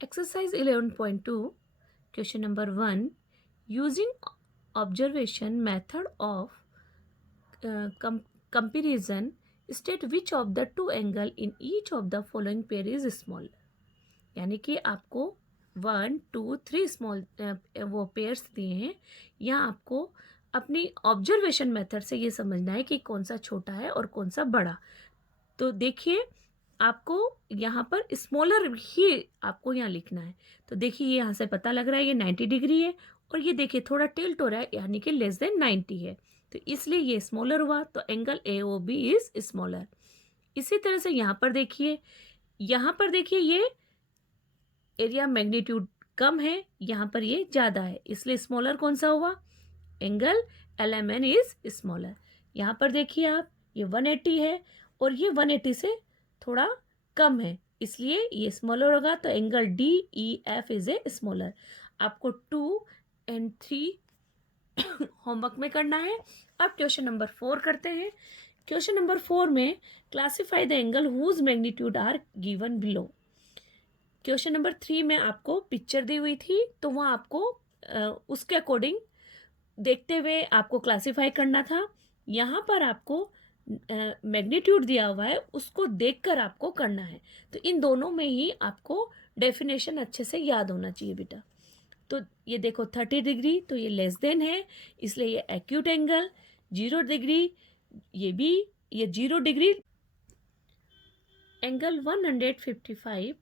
Exercise 11.2, question number 1. Using observation method of comparison, state which of the two angle in each of the following pair is small. यानी कि आपको 1, 2, 3 small वो pairs दिए हैं। यहाँ आपको अपनी ऑब्जर्वेशन मेथड से ये समझना है कि कौन सा छोटा है और कौन सा बड़ा। तो देखिए, आपको यहाँ पर स्मॉलर ही आपको यहाँ लिखना है। तो देखिए, ये यहाँ से पता लग रहा है ये 90 डिग्री है, और ये देखिए थोड़ा टिल्ट हो रहा है, यानी कि लेस देन 90 है, तो इसलिए ये स्मॉलर हुआ। तो angle A O B is smaller. इसी तरह से यहाँ पर देखिए, ये एरिया मैग्नीट्यूड कम है, यहाँ पर ये ज़्यादा है, इसलिए स्मॉलर कौन सा हुआ? Angle L M N is smaller. यहाँ पर देखिए आप, ये 180 है और ये 180 से थोड़ा कम है, इसलिए ये स्मॉलर होगा। तो angle D E F is a smaller. आपको 2 और 3 होमवर्क में करना है। अब क्वेश्चन नंबर 4 करते हैं। क्वेश्चन नंबर 4 में classify the angle whose magnitude are given below. Question number 3 में आपको पिक्चर दी हुई थी, तो वहाँ आपको उसके अकॉर्डिंग देखते हुए आपको क्लासिफाई करना था। यहाँ पर आपको मैग्नीट्यूड दिया हुआ है, उसको देखकर आपको करना है। तो इन दोनों में ही आपको डेफिनेशन अच्छे से याद होना चाहिए बेटा। तो ये देखो 30 डिग्री, तो ये लेस देन है, इसलिए ये एक्यूट एंगल। 0 डिग्री, ये 0 डिग्री। एंगल 155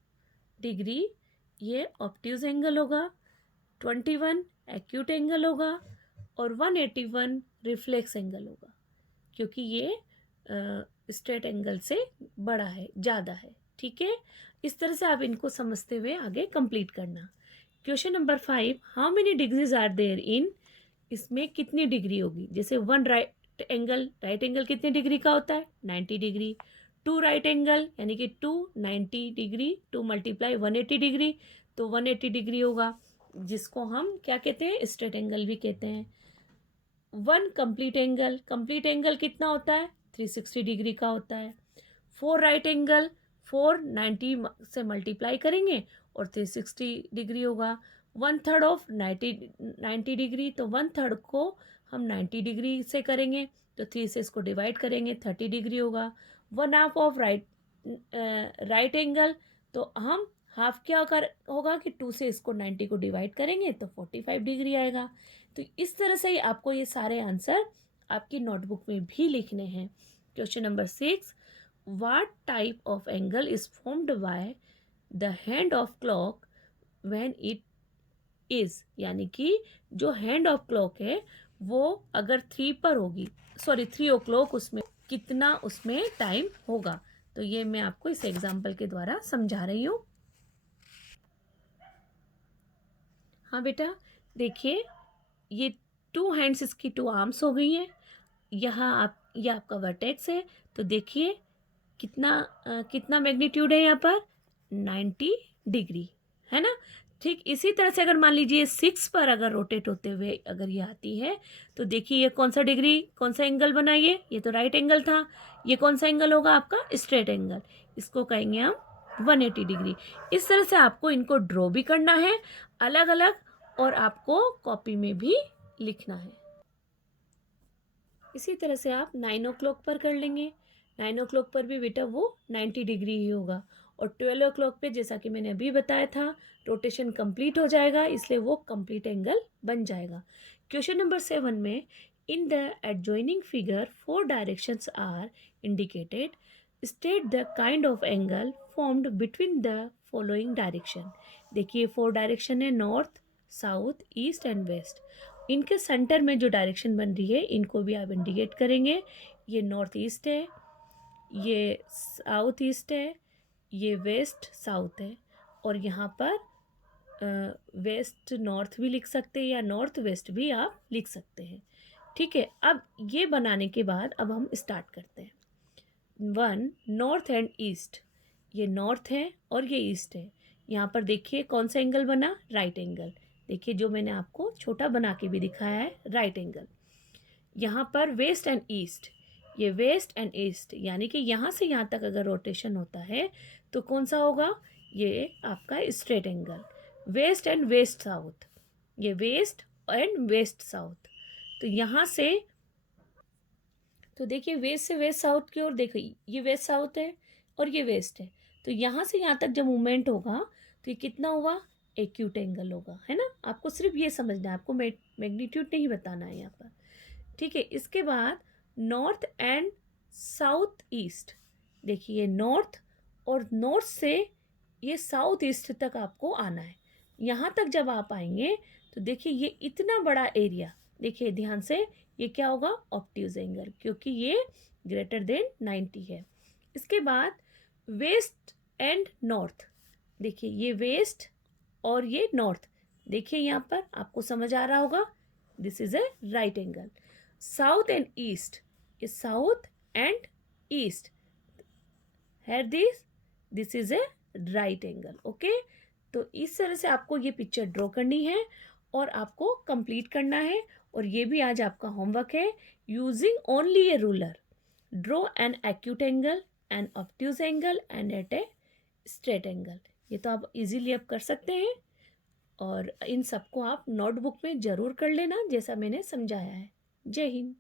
डिग्री ये ऑब्ट्यूज एंगल होगा। 21 एक्यूट एंगल होगा और 181 रिफ्लेक्स एंगल होगा, क्योंकि ये स्ट्रेट एंगल से बड़ा है, ज़्यादा है। ठीक है, इस तरह से आप इनको समझते हुए आगे कंप्लीट करना। Question number 5, how many degrees are there in. इसमें कितनी डिग्री होगी? जैसे राइट एंगल कितने डिग्री का होता है? 90 डिग्री। 2 राइट एंगल यानी कि 2 90 डिग्री, 2 मल्टीप्लाई 180 डिग्री, तो 180 डिग्री होगा, जिसको हम क्या कहते हैं? स्ट्रेट एंगल भी कहते हैं। 1 कंप्लीट एंगल कितना होता है? 360 डिग्री का होता है। 4 राइट एंगल, 4 90 से मल्टीप्लाई करेंगे और 360 डिग्री होगा। 1/3 ऑफ 90 डिग्री, तो 1/3 को हम 90 डिग्री से करेंगे, तो 3 से इसको डिवाइड करेंगे, 30 डिग्री होगा। 1/2 ऑफ राइट एंगल, तो हम हाफ क्या होगा कि 2 से इसको 90 को डिवाइड करेंगे तो 45 डिग्री आएगा। तो इस तरह से ही आपको ये सारे आंसर आपकी नोटबुक में भी लिखने हैं। Question number 6, what type of angle is formed by the hand of clock when it is. यानी कि जो हैंड ऑफ क्लॉक है वो अगर 3 पर होगी, 3 o'clock, उसमें कितना उसमें टाइम होगा। तो ये मैं आपको इस एग्जाम्पल के द्वारा समझा रही हूँ। हाँ बेटा, देखिए ये 2 हैंड्स, इसकी 2 आर्म्स हो गई हैं। ये आपका वर्टेक्स है, तो देखिए कितना मैग्नीट्यूड है यहाँ पर? 90 डिग्री, है ना। ठीक इसी तरह से अगर मान लीजिए 6 पर अगर रोटेट होते हुए अगर ये आती है, तो देखिए ये कौन सा एंगल बना? ये तो राइट एंगल था। ये कौन सा एंगल होगा आपका? Straight angle. इसको कहेंगे हम 180 डिग्री। इस तरह से आपको इनको ड्रॉ भी करना है अलग अलग, और आपको कॉपी में भी लिखना है। इसी तरह से आप 9 o'clock पर कर लेंगे। 9 o'clock पर भी बेटा वो 90 डिग्री ही होगा, और 12 o'clock पे जैसा कि मैंने अभी बताया था, रोटेशन कंप्लीट हो जाएगा, इसलिए वो कंप्लीट एंगल बन जाएगा। क्वेश्चन नंबर 7 में, in the adjoining figure 4 directions are indicated, state the kind of angle formed between the following direction. देखिए 4 डायरेक्शन है, north, south, east and west. इनके सेंटर में जो डायरेक्शन बन रही है इनको भी आप इंडिकेट करेंगे। ये नॉर्थ ईस्ट है, ये साउथ ईस्ट है, ये वेस्ट साउथ है, और यहाँ पर वेस्ट नॉर्थ भी लिख सकते हैं या नॉर्थ वेस्ट भी आप लिख सकते हैं। ठीक है, अब ये बनाने के बाद अब हम स्टार्ट करते हैं। 1 नॉर्थ एंड ईस्ट, ये नॉर्थ है और ये ईस्ट है। यहाँ पर देखिए कौन सा एंगल बना? Right angle. देखिए जो मैंने आपको छोटा बना के भी दिखाया है, राइट एंगल। यहाँ पर वेस्ट एंड ईस्ट, ये वेस्ट एंड ईस्ट, यानी कि यहाँ से यहाँ तक अगर रोटेशन होता है तो कौन सा होगा? ये आपका straight angle, west and west south, ये वेस्ट एंड वेस्ट साउथ। तो यहाँ से तो देखिए वेस्ट से वेस्ट साउथ की ओर देखो, ये वेस्ट साउथ है और ये वेस्ट है। तो यहाँ से यहाँ तक जब मूवमेंट होगा तो ये कितना हुआ, एक्यूट एंगल होगा, है ना। आपको सिर्फ ये समझना है, आपको मैग्नीट्यूड नहीं बताना है यहाँ पर, ठीक है। इसके बाद नॉर्थ एंड साउथ ईस्ट, देखिए नॉर्थ और नॉर्थ से ये साउथ ईस्ट तक आपको आना है। यहाँ तक जब आप आएंगे तो देखिए ये इतना बड़ा एरिया, देखिए ध्यान से, ये क्या होगा, ऑब्ट्यूज एंगल, क्योंकि ये ग्रेटर देन 90 है। इसके बाद वेस्ट एंड नॉर्थ, देखिए ये वेस्ट और ये नॉर्थ, देखिए यहाँ पर आपको समझ आ रहा होगा, this is a right angle. South and east, ये साउथ एंड ईस्ट है, this is a right angle, okay. तो इस तरह से आपको ये पिक्चर ड्रॉ करनी है और आपको कंप्लीट करना है। और ये भी आज आपका होमवर्क है, using only a ruler draw an acute angle, an obtuse angle and at a straight angle. ये तो आप इजीली अब कर सकते हैं और इन सबको आप नोटबुक में ज़रूर कर लेना जैसा मैंने समझाया है। जय हिंद।